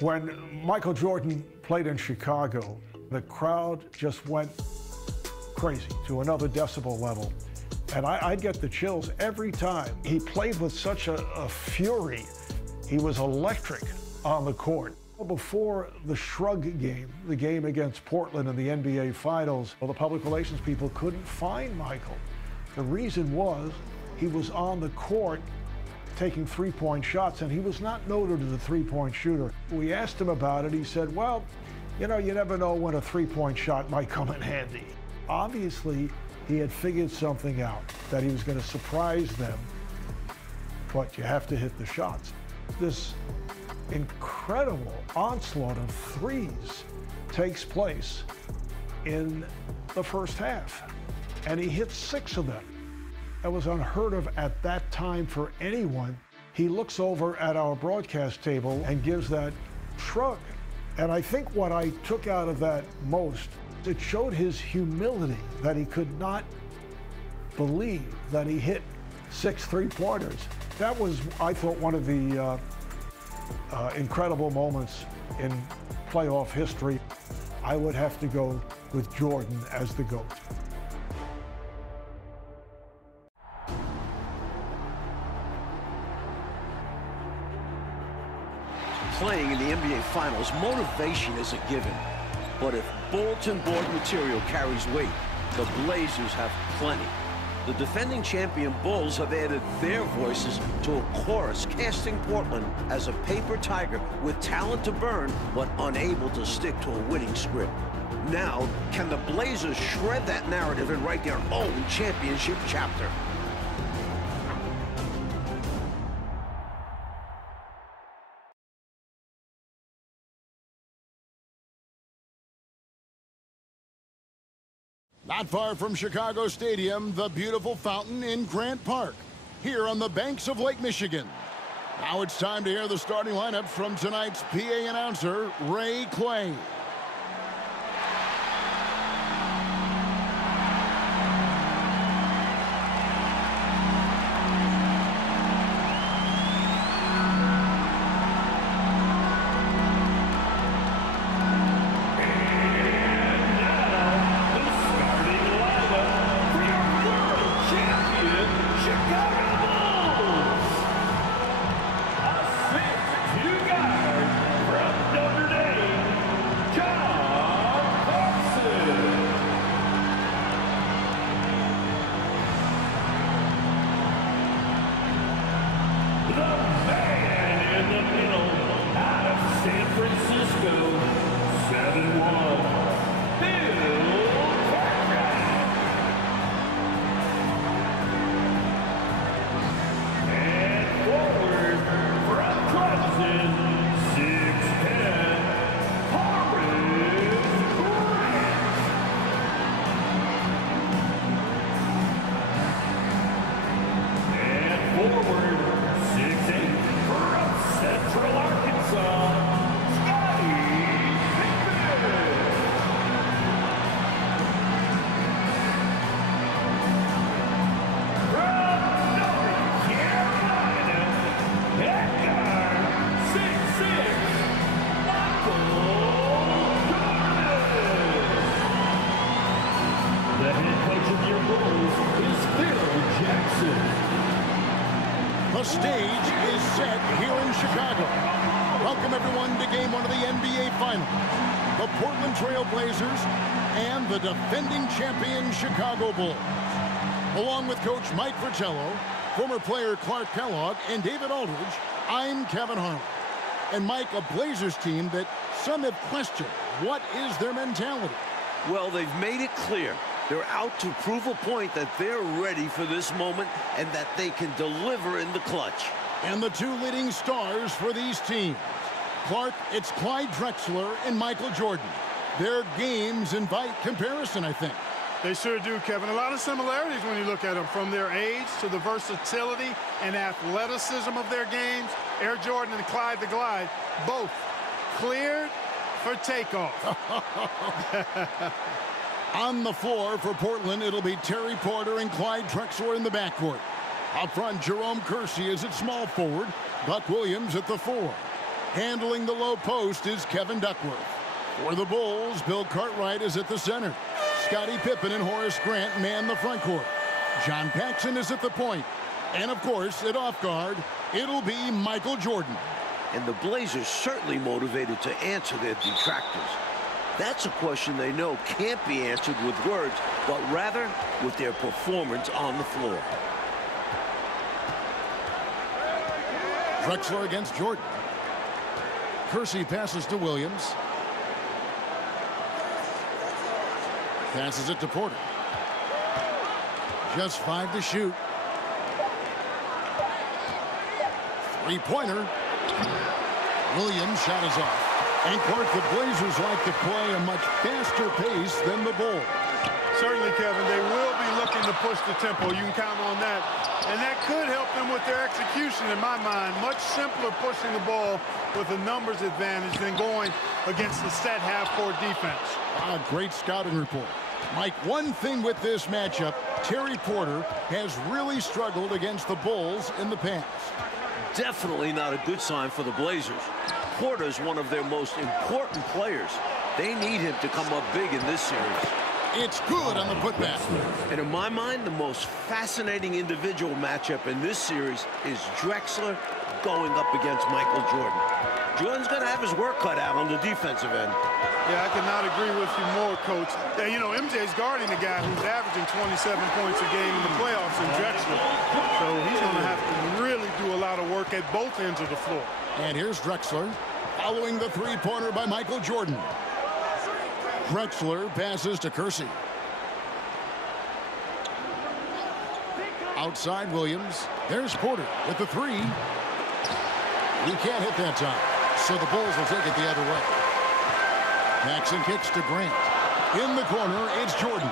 When Michael Jordan played in Chicago, the crowd just went crazy to another decibel level. And I'd get the chills every time. He played with such a fury. He was electric on the court. Before the Shrug game, the game against Portland in the NBA Finals, well, the public relations people couldn't find Michael. The reason was he was on the court taking three-point shots, and he was not noted as a three-point shooter. We asked him about it. He said, well, you know, you never know when a three-point shot might come in handy. Obviously, he had figured something out, that he was going to surprise them, but you have to hit the shots. This incredible onslaught of threes takes place in the first half, and he hit 6 of them. That was unheard of at that time for anyone. He looks over at our broadcast table and gives that shrug. And I think what I took out of that most, it showed his humility, that he could not believe that he hit 6 three-pointers. That was, I thought, one of the incredible moments in playoff history. I would have to go with Jordan as the GOAT. Playing in the NBA Finals, motivation is a given. But if bulletin board material carries weight, the Blazers have plenty. The defending champion Bulls have added their voices to a chorus, casting Portland as a paper tiger with talent to burn, but unable to stick to a winning script. Now, can the Blazers shred that narrative and write their own championship chapter? Not far from Chicago Stadium, the beautiful fountain in Grant Park, here on the banks of Lake Michigan. Now it's time to hear the starting lineup from tonight's PA announcer, Ray Clay. The stage is set here in Chicago. Welcome everyone to Game 1 of the NBA Finals. The Portland Trail Blazers and the defending champion Chicago Bulls. Along with Coach Mike Fratello, Former player Clark Kellogg and David Aldridge, I'm Kevin Harlan. And Mike, a Blazers team that some have questioned. What is their mentality? Well, they've made it clear. They're out to prove a point that they're ready for this moment and that they can deliver in the clutch. And the two leading stars for these teams. Clark, it's Clyde Drexler and Michael Jordan. Their games invite comparison, I think. They sure do, Kevin. A lot of similarities when you look at them, from their age to the versatility and athleticism of their games. Air Jordan and Clyde the Glide, both cleared for takeoff. On the floor for Portland, it'll be Terry Porter and Clyde Drexler in the backcourt. Up front, Jerome Kersey is at small forward. Buck Williams at the 4. Handling the low post is Kevin Duckworth. For the Bulls, Bill Cartwright is at the center. Scottie Pippen and Horace Grant man the front court. John Paxson is at the point. And, of course, at off guard, it'll be Michael Jordan. And the Blazers certainly motivated to answer their detractors. That's a question they know can't be answered with words, but rather with their performance on the floor. Drexler against Jordan. Kersey passes to Williams. Passes it to Porter. Just 5 to shoot. Three-pointer. Williams' shot is off. And Clark, the Blazers like to play a much faster pace than the Bulls. Certainly, Kevin, they will be looking to push the tempo. You can count on that. And that could help them with their execution, in my mind. Much simpler pushing the ball with a numbers advantage than going against the set half-court defense. Great scouting report. Mike, one thing with this matchup, Terry Porter has really struggled against the Bulls in the past. Definitely not a good sign for the Blazers. Porter's one of their most important players. They need him to come up big in this series. It's good on the putback. And in my mind, the most fascinating individual matchup in this series is Drexler going up against Michael Jordan. Jordan's going to have his work cut out on the defensive end. Yeah, I could not agree with you more, Coach. You know, MJ's guarding a guy who's averaging 27 points a game in the playoffs in Drexler. So he's going to have to really do a lot of work at both ends of the floor. And here's Drexler following the three-pointer by Michael Jordan. Drexler passes to Kersey. Outside Williams. There's Porter with the 3. He can't hit that time, so the Bulls will take it the other way. Paxson kicks to Grant. In the corner, it's Jordan.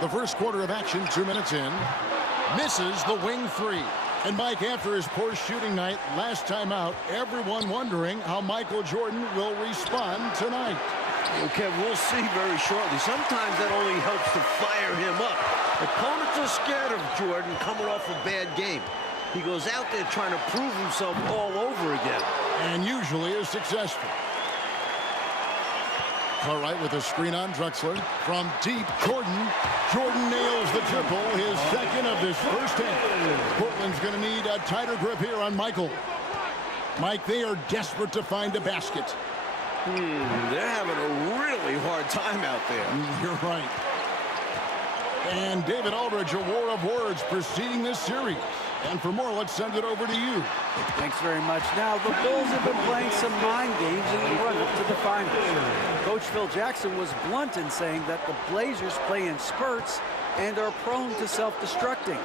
The first quarter of action, 2 minutes in. Misses the wing 3. And Mike, after his poor shooting night last time out, everyone wondering how Michael Jordan will respond tonight. Okay, we'll see very shortly. Sometimes that only helps to fire him up. Opponents are scared of Jordan coming off a bad game. He goes out there trying to prove himself all over again. And usually is successful. Cartwright with a screen on Drexler. From deep, Jordan. Jordan nails the triple, his second of this first half. Portland's going to need a tighter grip here on Michael. Mike, they are desperate to find a basket. They're having a really hard time out there. You're right. And David Aldridge, a war of words preceding this series. And for more, let's send it over to you. Thanks very much. Now, the Bulls have been playing some mind games in the run-up to the finals. Coach Phil Jackson was blunt in saying that the Blazers play in spurts and are prone to self-destructing.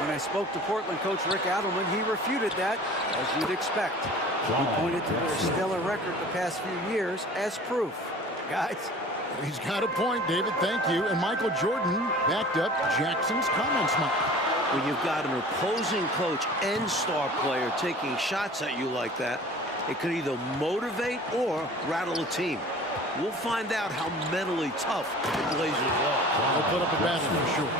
When I spoke to Portland coach Rick Adelman, he refuted that, as you'd expect. He pointed to their stellar record the past few years as proof. Guys. He's got a point, David. Thank you. And Michael Jordan backed up Jackson's comments, Mike. When you've got an opposing coach and star player taking shots at you like that, it could either motivate or rattle a team. We'll find out how mentally tough the Blazers are. They'll put up a battle for sure.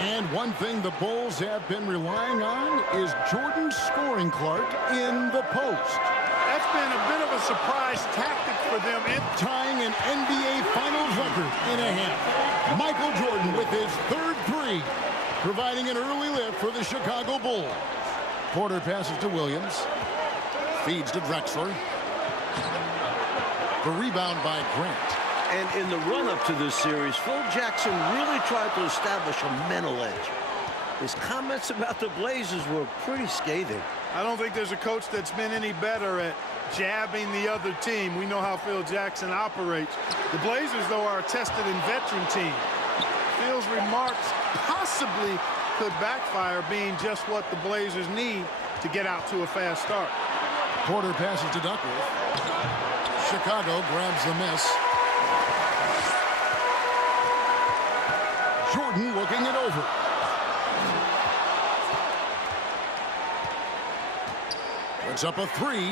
And one thing the Bulls have been relying on is Jordan's scoring, Clark, in the post. That's been a bit of a surprise tactic for them. Tying an NBA Finals record in a half. Michael Jordan with his third 3, providing an early lift for the Chicago Bulls. Porter passes to Williams. Feeds to Drexler. The rebound by Grant. And in the run-up to this series, Phil Jackson really tried to establish a mental edge. His comments about the Blazers were pretty scathing. I don't think there's a coach that's been any better at jabbing the other team. We know how Phil Jackson operates. The Blazers, though, are a tested and veteran team. Phil's remarks possibly could backfire, being just what the Blazers need to get out to a fast start. Porter passes to Duckworth. Chicago grabs the miss. Jordan looking it over. Puts up a three.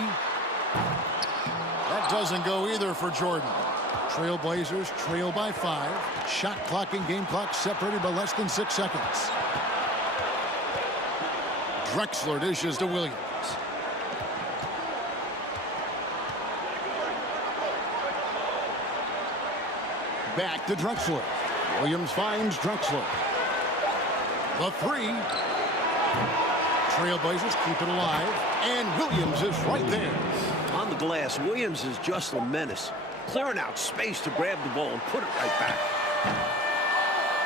That doesn't go either for Jordan. Trailblazers trail by 5. Shot clock and game clock separated by less than 6 seconds. Drexler dishes to Williams. Back to Drexler. Williams finds Drexler. The three. Trailblazers keep it alive. And Williams is right there. On the glass, Williams is just a menace. Clearing out space to grab the ball and put it right back.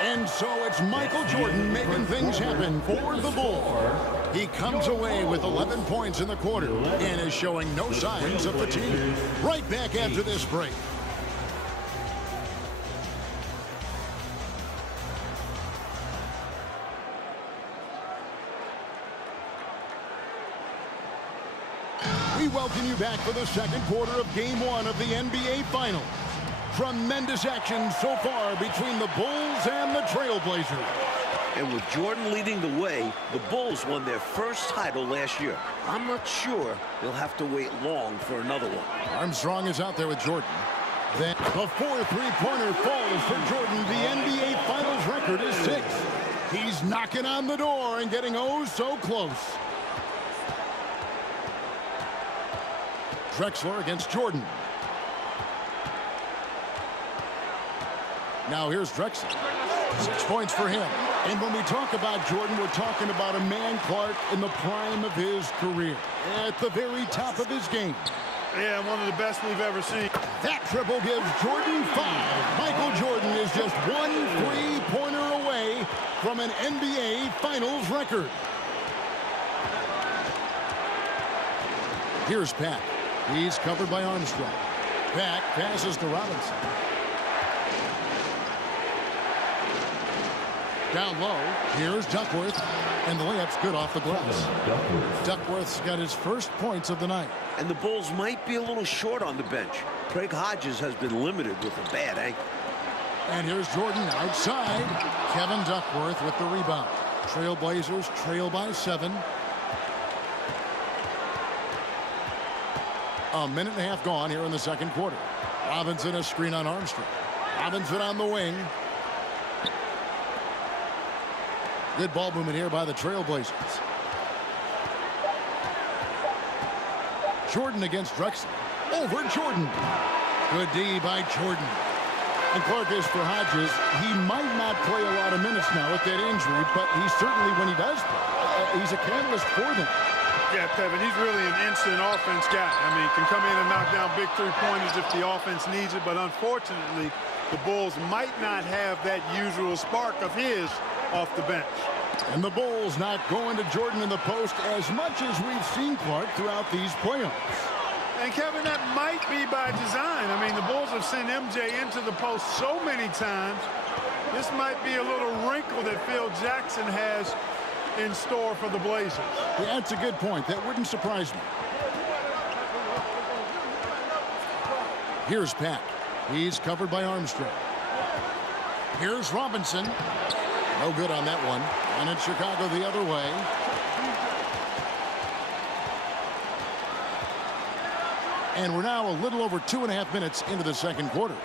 And so it's Michael Jordan making things happen for the Bulls. He comes away with 11 points in the quarter and is showing no signs of fatigue. Right back after this break. We welcome you back for the second quarter of Game 1 of the NBA Finals. Tremendous action so far between the Bulls and the Trailblazers. And with Jordan leading the way, the Bulls won their first title last year. I'm not sure they'll have to wait long for another one. Armstrong is out there with Jordan. Then the 4 3-pointer falls for Jordan. The NBA Finals record is 6. He's knocking on the door and getting oh so close. Drexler against Jordan. Now here's Drexler. 6 points for him. And when we talk about Jordan, we're talking about a man, Clark, in the prime of his career. At the very top of his game. Yeah, one of the best we've ever seen. That triple gives Jordan 5. Michael Jordan is just 1 3-pointer away from an NBA Finals record. Here's Pat. He's covered by Armstrong. Pat passes to Robinson. Down low, here's Duckworth, and the layup's good off the glass. Duckworth's got his first points of the night. And the Bulls might be a little short on the bench. Craig Hodges has been limited with a bad ankle. And here's Jordan outside. Kevin Duckworth with the rebound. Trailblazers trail by 7. A minute and a half gone here in the second quarter. Robinson a screen on Armstrong. Robinson on the wing. Good ball movement here by the Trailblazers. Jordan against Drexler. Over Jordan. Good D by Jordan. And Clark, is for Hodges, he might not play a lot of minutes now with that injury, but he certainly, when he does play, he's a catalyst for them. Yeah, Kevin, he's really an instant offense guy. I mean, can come in and knock down big three-pointers if the offense needs it, but unfortunately, the Bulls might not have that usual spark of his off the bench. And the Bulls not going to Jordan in the post as much as we've seen Clark throughout these playoffs. And Kevin, that might be by design. I mean, the Bulls have sent MJ into the post so many times. This might be a little wrinkle that Phil Jackson has in store for the Blazers. Yeah, that's a good point. That wouldn't surprise me. Here's Pat. He's covered by Armstrong. Here's Robinson. No good on that one. And it's Chicago the other way. And we're now a little over 2.5 minutes into the second quarter.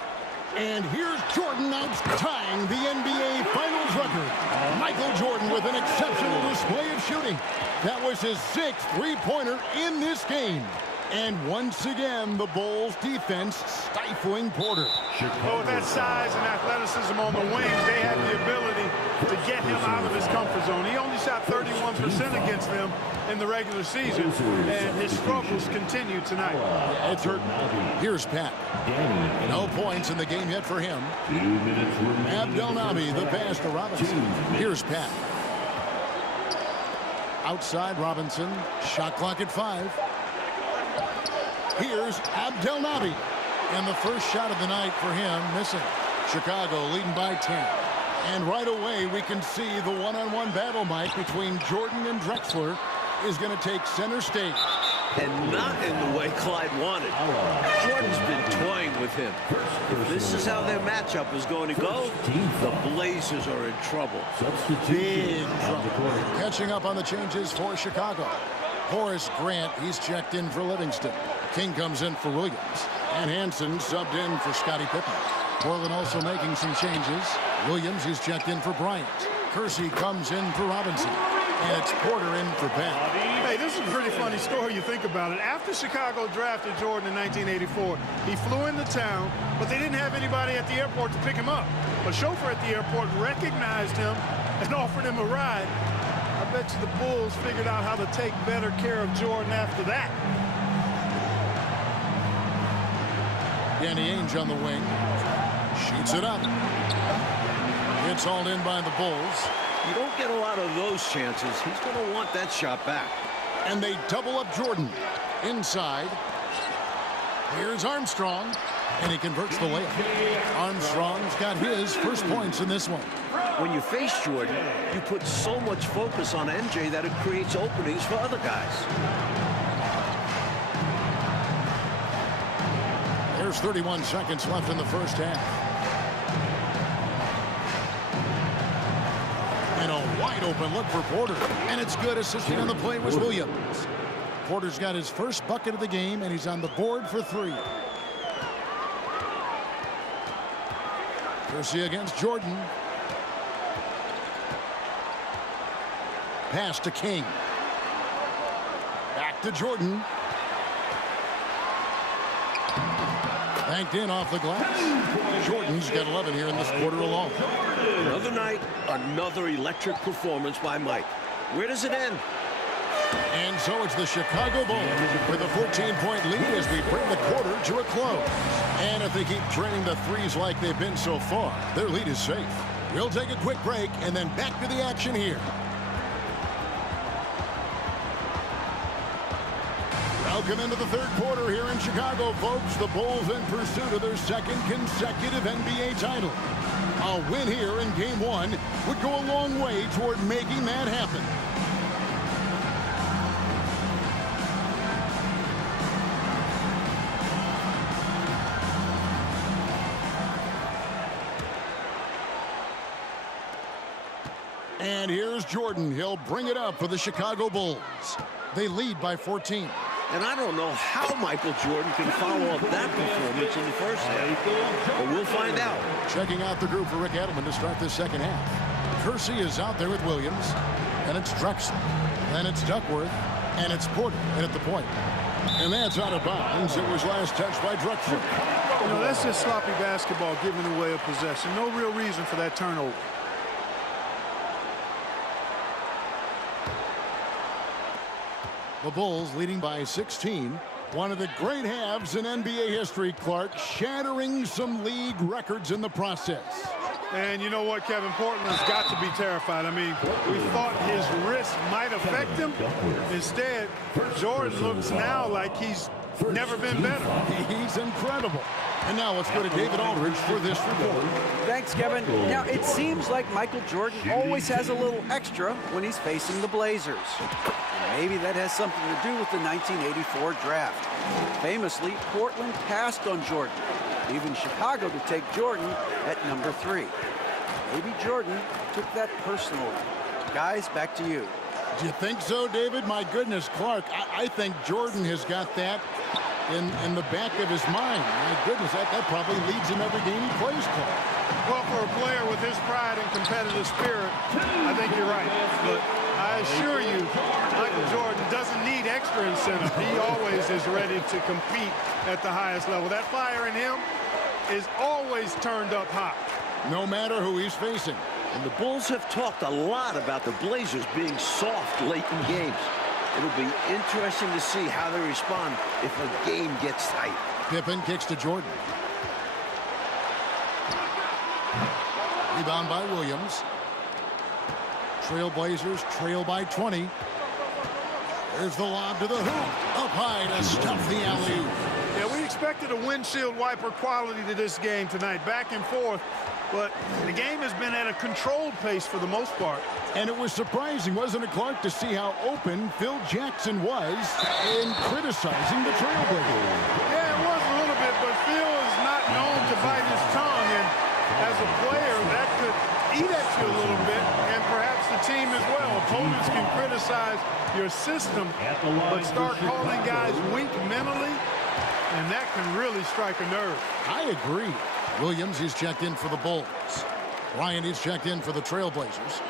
And here's Jordan now tying the NBA Finals record. Michael Jordan with an exceptional display of shooting. That was his 6th three-pointer in this game. And once again, the Bulls defense stifling Porter. Well, with that size and athleticism on the wings, they have the ability to get him him out of his comfort zone. He only shot 31% against them in the regular season, and his struggles continue tonight. It's hurt. Here's Pat. No points in the game yet for him. Abdelnaby, the pass to Robinson. Here's Pat. Outside Robinson. Shot clock at 5. Here's Abdelnaby. And the first shot of the night for him missing. Chicago leading by 10. And right away we can see the one-on-one battle, Mike, between Jordan and Drexler is going to take center stage. And not in the way Clyde wanted. Jordan's been toying with him. If this is how their matchup is going to go, the Blazers are in trouble. Big trouble. Catching up on the changes for Chicago. Horace Grant, he's checked in for Livingston. King comes in for Williams. And Hansen subbed in for Scottie Pippen. Portland also making some changes. Williams, he's checked in for Bryant. Kersey comes in for Robinson. And it's Porter in for Penn. Hey, this is a pretty funny story you think about it. After Chicago drafted Jordan in 1984, he flew into town, but they didn't have anybody at the airport to pick him up. A chauffeur at the airport recognized him and offered him a ride. I bet you the Bulls figured out how to take better care of Jordan after that. Danny Ainge on the wing. Shoots it up. It's hauled in by the Bulls. You don't get a lot of those chances. He's going to want that shot back. And they double up Jordan. Inside. Here's Armstrong. And he converts the layup. Armstrong's got his first points in this one. When you face Jordan, you put so much focus on MJ that it creates openings for other guys. There's 31 seconds left in the first half. And a wide open look for Porter. And it's good. Assisting on the play was Williams. Porter's got his first bucket of the game, and he's on the board for 3. Kersey against Jordan. Pass to King. Back to Jordan. Banked in off the glass. Jordan's got 11 here in this quarter alone. Another night, another electric performance by Mike. Where does it end? And so it's the Chicago Bulls with a 14-point lead as we bring the quarter to a close. And if they keep draining the threes like they've been so far, their lead is safe. We'll take a quick break and then back to the action here. Welcome into the third quarter here in Chicago, folks. The Bulls in pursuit of their second consecutive NBA title. A win here in Game 1 would go a long way toward making that happen. And here's Jordan. He'll bring it up for the Chicago Bulls. They lead by 14. And I don't know how Michael Jordan can follow up that performance in the first half. But we'll find out. Checking out the group for Rick Edelman to start this second half. Kersey is out there with Williams. And it's Drexler. Then it's Duckworth. And it's Porter in at the point. And that's out of bounds. It was last touched by Drexler. You know, that's just sloppy basketball giving away a possession. No real reason for that turnover. The Bulls leading by 16. One of the great halves in NBA history, Clark, shattering some league records in the process. And you know what, Kevin? Portland's got to be terrified. I mean, we thought his wrist might affect him. Instead, Jordan looks now like he's never been better. He's incredible. And now let's go to David Aldridge for this report. Thanks, Kevin. Now, it seems like Michael Jordan always has a little extra when he's facing the Blazers. And maybe that has something to do with the 1984 draft. Famously, Portland passed on Jordan, leaving Chicago to take Jordan at number 3. Maybe Jordan took that personally. Guys, back to you. Do you think so, David? My goodness, Clark, I think Jordan has got that in the back of his mind. My goodness, that probably leads him every game he plays, Clark. Well, for a player with his pride and competitive spirit, I think you're right. But I assure you, Michael Jordan doesn't need extra incentive. He always is ready to compete at the highest level. That fire in him is always turned up high. No matter who he's facing. And the Bulls have talked a lot about the Blazers being soft late in games. It'll be interesting to see how they respond if a game gets tight. Pippen kicks to Jordan. Rebound by Williams. Trailblazers trail by 20. There's the lob to the hoop. Up high to stuff the alley-oop. Yeah, we expected a windshield wiper quality to this game tonight, back and forth. But the game has been at a controlled pace for the most part. And it was surprising, wasn't it, Clark, to see how open Phil Jackson was in criticizing the Trailblazers. Yeah, it was a little bit, but Phil is not known to bite his tongue. And as a player, that could eat at you a little bit, and perhaps the team as well. Opponents can criticize your system, but start calling guys weak mentally, and that can really strike a nerve. I agree. Williams is checked in for the Bulls. Ryan is checked in for the Trailblazers.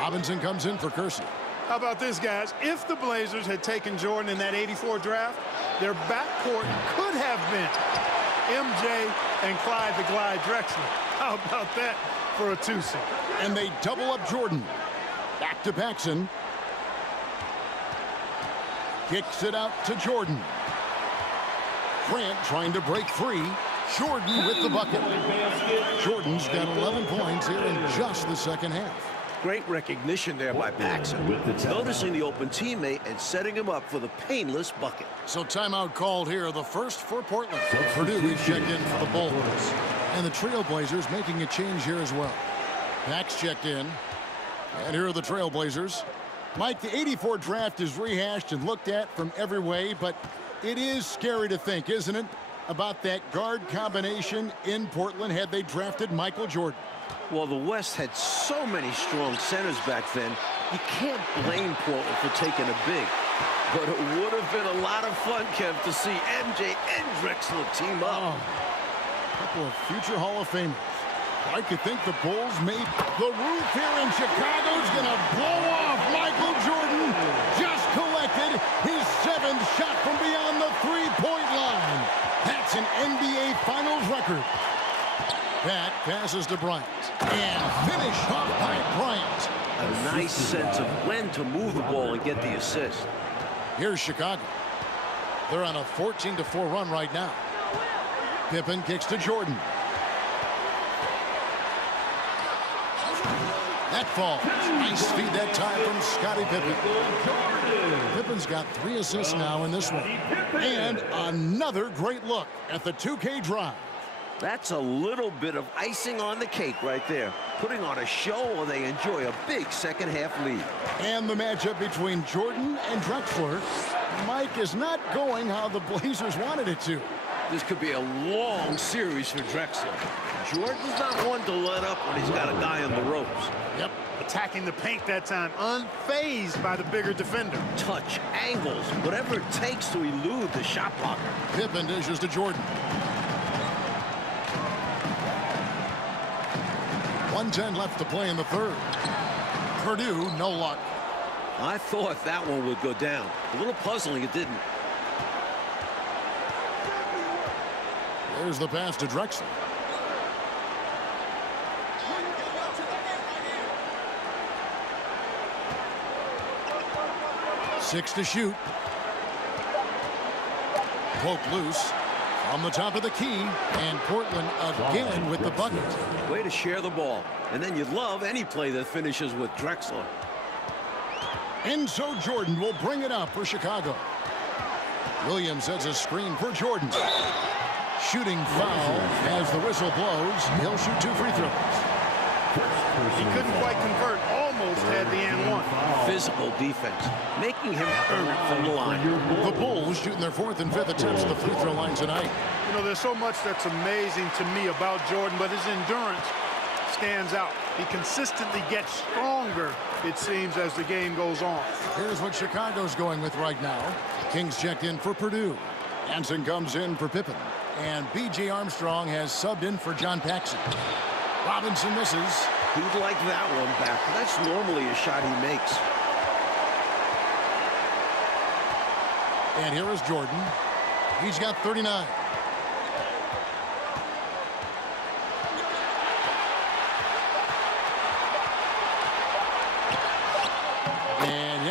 Robinson comes in for Kersey. How about this, guys? If the Blazers had taken Jordan in that '84 draft, their backcourt could have been MJ and Clyde the Glide Drexler. How about that for a 2-seed? And they double up Jordan. Back to Paxson. Kicks it out to Jordan. Grant trying to break free. Jordan with the bucket. Jordan's got 11 points here in just the second half. Great recognition there by Paxson. Noticing the open teammate and setting him up for the painless bucket. So timeout called here, the first for Portland. Purdue is checked in for the Bulls. And the Trailblazers making a change here as well. Pax checked in. And here are the Trailblazers. Mike, the '84 draft is rehashed and looked at from every way, but it is scary to think, isn't it, about that guard combination in Portland had they drafted Michael Jordan. Well, the West had so many strong centers back then, you can't blame Portland for taking a big. But it would have been a lot of fun, Kev, to see MJ and Drexler team up. A couple of future Hall of Famers. I could think the Bulls made the roof here in Chicago's going to blow off. Michael Jordan just collected his 7th shot from beyond the three-point line. That's an NBA Finals record. Pat passes to Bryant. And finished off by Bryant. A nice sense of when to move the ball and get the assist. Here's Chicago. They're on a 14-4 run right now. Pippen kicks to Jordan. That falls. Nice feed that time from Scottie Pippen. Pippen's got 3 assists now in this one. And another great look at the 2K drive. That's a little bit of icing on the cake right there. Putting on a show while they enjoy a big second half lead. And the matchup between Jordan and Drexler, Mike, is not going how the Blazers wanted it to. This could be a long series for Drexler. Jordan's not one to let up when he's got a guy on the ropes. Yep, attacking the paint that time, unfazed by the bigger defender. Touch, angles, whatever it takes to elude the shot blocker. Pippen dishes to Jordan. 1:10 left to play in the third. Purdue, no luck. I thought that one would go down. A little puzzling, it didn't. There's the pass to Drexler. Six to shoot. Poke loose on the top of the key, and Portland again with the bucket. Way to share the ball. And then you'd love any play that finishes with Drexler. And so Jordan will bring it up for Chicago. Williams sets a screen for Jordan. Shooting foul as the whistle blows. He'll shoot 2 free throws. He couldn't quite convert. Almost had the and one. Physical defense, making him earn from the line. The Bulls shooting their 4th and 5th attempts at the free throw line tonight. You know, there's so much that's amazing to me about Jordan, but his endurance stands out. He consistently gets stronger, it seems, as the game goes on. Here's what Chicago's going with right now. Kings checked in for Purdue. Hansen comes in for Pippen. And B.J. Armstrong has subbed in for John Paxson. Robinson misses. He'd like that one back. That's normally a shot he makes. And here is Jordan. He's got 39.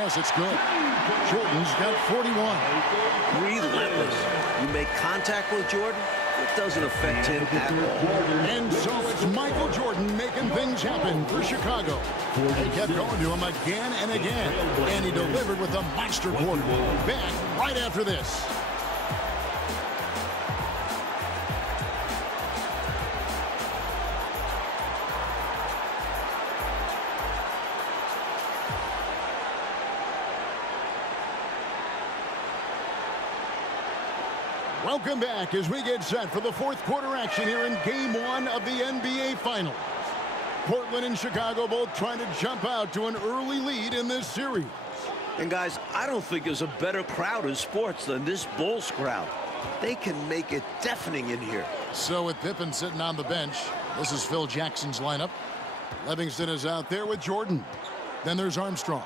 across. It's good. Jordan's got 41. Relentless. You make contact with Jordan, it doesn't affect him at all. And so it's Michael Jordan making things happen for Chicago. They kept going to him again and again, and he delivered with a monster quarter. Back right after this. Welcome back as we get set for the fourth quarter action here in Game 1 of the NBA Finals. Portland and Chicago both trying to jump out to an early lead in this series. And guys, I don't think there's a better crowd in sports than this Bulls crowd. They can make it deafening in here. So with Pippen sitting on the bench, this is Phil Jackson's lineup. Livingston is out there with Jordan. Then there's Armstrong.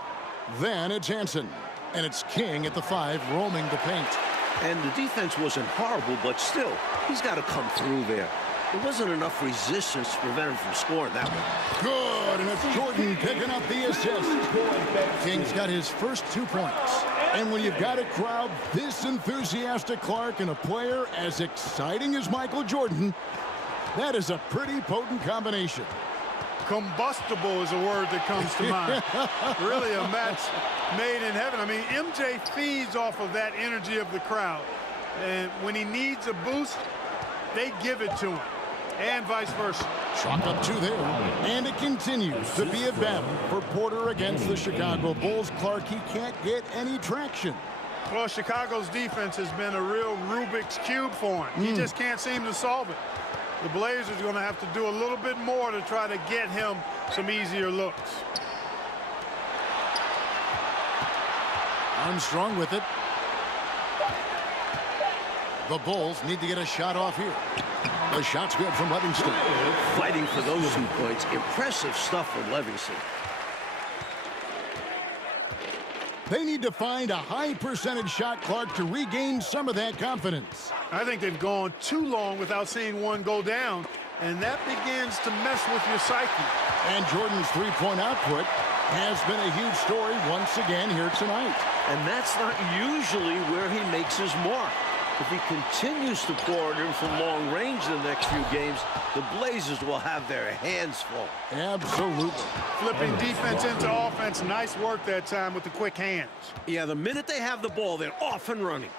Then it's Hansen. And it's King at the 5, roaming the paint. And the defense wasn't horrible, but still, he's got to come through there. There wasn't enough resistance to prevent him from scoring that one. Good, and it's Jordan picking up the assist. King's got his first 2 points. And when you've got a crowd this enthusiastic, Clark, and a player as exciting as Michael Jordan, that is a pretty potent combination. Combustible is a word that comes to mind. Really a match made in heaven. I mean, MJ feeds off of that energy of the crowd. And when he needs a boost, they give it to him. And vice versa. Chalk up 2 there. And it continues to be a battle for Porter against the Chicago Bulls. Clark, he can't get any traction. Well, Chicago's defense has been a real Rubik's Cube for him. He just can't seem to solve it. The Blazers are going to have to do a little bit more to try to get him some easier looks. Armstrong with it. The Bulls need to get a shot off here. The shot's good from Livingston. Fighting for those 2 points. Impressive stuff from Livingston. They need to find a high percentage shot, Clark, to regain some of that confidence. I think they've gone too long without seeing one go down, and that begins to mess with your psyche. And Jordan's three-point output has been a huge story once again here tonight. And that's not usually where he makes his mark. If he continues to pour it in from long range the next few games, the Blazers will have their hands full. Absolutely. Flipping defense into offense. Nice work that time with the quick hands. Yeah, the minute they have the ball, they're off and running.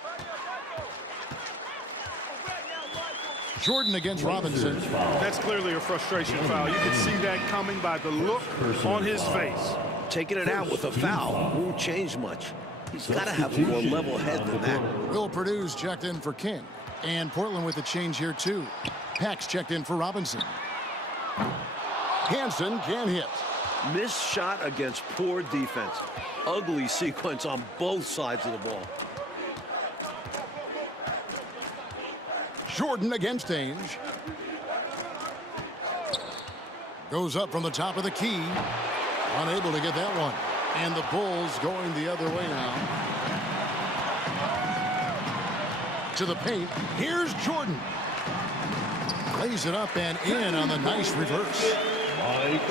Jordan against Robinson. That's clearly a frustration foul. You can see that coming by the look on his face. Taking it out with a foul won't change much. He's got to have a more level head than that. Will Purdue's checked in for King. And Portland with a change here, too. Pack's checked in for Robinson. Hansen can't hit. Missed shot against poor defense. Ugly sequence on both sides of the ball. Jordan against Ainge. Goes up from the top of the key. Unable to get that one. And the Bulls going the other way now. To the paint. Here's Jordan. Lays it up and in on the nice reverse.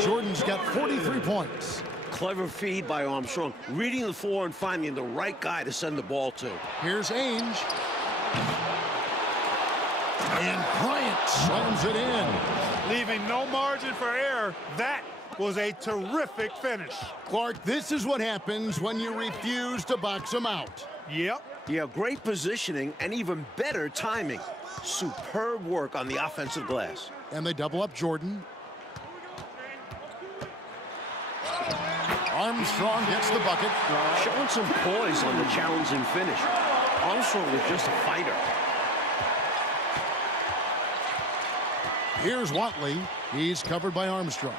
Jordan's got 43 points. Clever feed by Armstrong. Reading the floor and finding the right guy to send the ball to. Here's Ainge. And Bryant slams it in. Leaving no margin for error. That was a terrific finish. Clark, this is what happens when you refuse to box him out. Yep. Yeah, great positioning and even better timing. Superb work on the offensive glass. And they double up Jordan. Armstrong gets the bucket. Showing some poise on the challenging finish. Armstrong was just a fighter. Here's Watley. He's covered by Armstrong.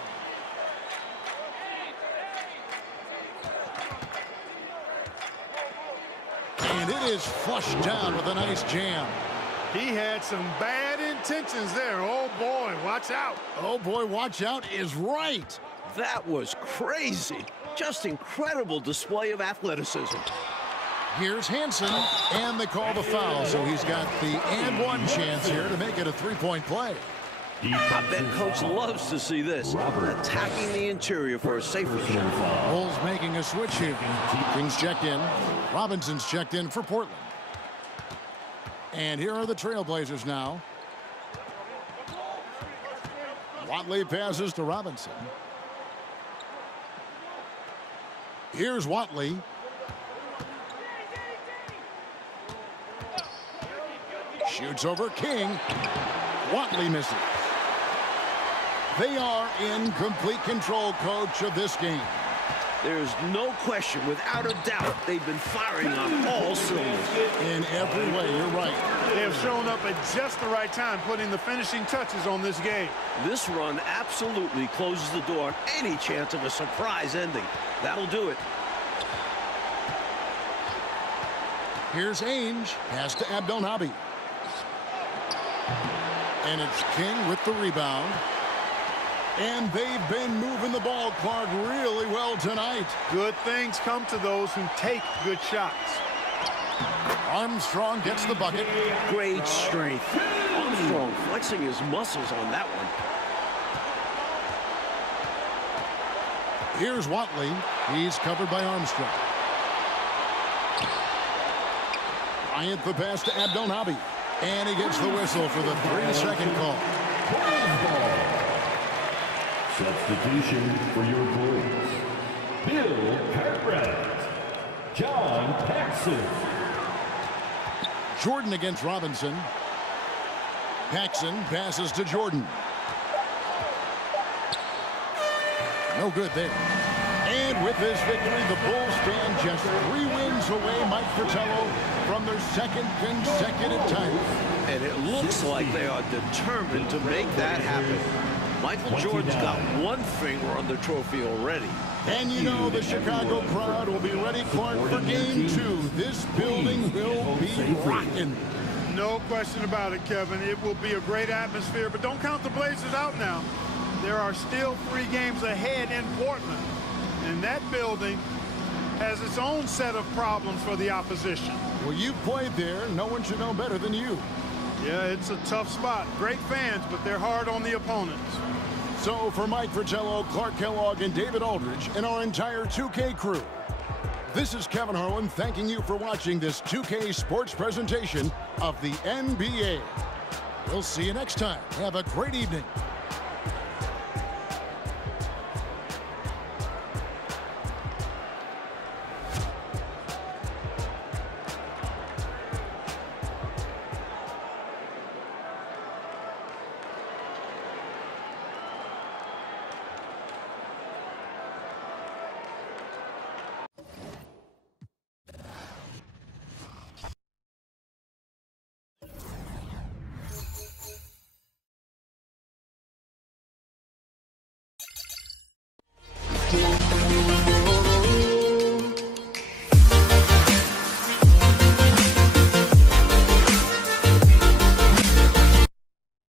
And it is flushed down with a nice jam. He had some bad intentions there. Oh, boy, watch out. Oh, boy, watch out is right. That was crazy. Just incredible display of athleticism. Here's Hansen, and they call the foul, so he's got the and one chance here to make it a three-point play. I bet Coach loves to see this. Attacking the interior for a safer shot. Bulls making a switch here. Kings checked in. Robinson's checked in for Portland. And here are the Trailblazers now. Watley passes to Robinson. Here's Watley. Shoots over King. Watley misses. They are in complete control, coach, of this game. There's no question, without a doubt, they've been firing on all cylinders. In every way, you're right. They have shown up at just the right time, putting the finishing touches on this game. This run absolutely closes the door on any chance of a surprise ending. That'll do it. Here's Ainge. Pass to Abdelnaby. And it's King with the rebound. And they've been moving the ball, Clark, really well tonight. Good things come to those who take good shots. Armstrong gets the bucket. Great strength. Armstrong flexing his muscles on that one. Here's Watley. He's covered by Armstrong. Bryant the pass to Abdelnaby. And he gets the whistle for the 3-second call. Substitution for your Bulls. Bill Cartwright. John Paxson. Jordan against Robinson. Paxson passes to Jordan. No good there. And with this victory, the Bulls stand just 3 wins away, Mike Fratello, from their 2nd consecutive title. And it looks like they are determined to make that happen. Michael Jordan's got one finger on the trophy already. And you know the Chicago crowd will be ready, Clark, for game 2. This building will be rocking. No question about it, Kevin. It will be a great atmosphere, but don't count the Blazers out now. There are still 3 games ahead in Portland. And that building has its own set of problems for the opposition. Well, you played there. No one should know better than you. Yeah, it's a tough spot. Great fans, but they're hard on the opponents. So for Mike Fratello, Clark Kellogg, and David Aldridge, and our entire 2K crew, this is Kevin Harlan thanking you for watching this 2K sports presentation of the NBA. We'll see you next time. Have a great evening.